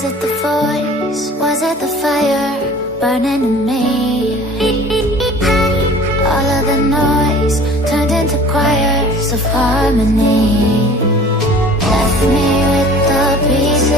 Was it the voice? Was it the fire burning in me? All of the noise turned into choirs of harmony. Left me with the pieces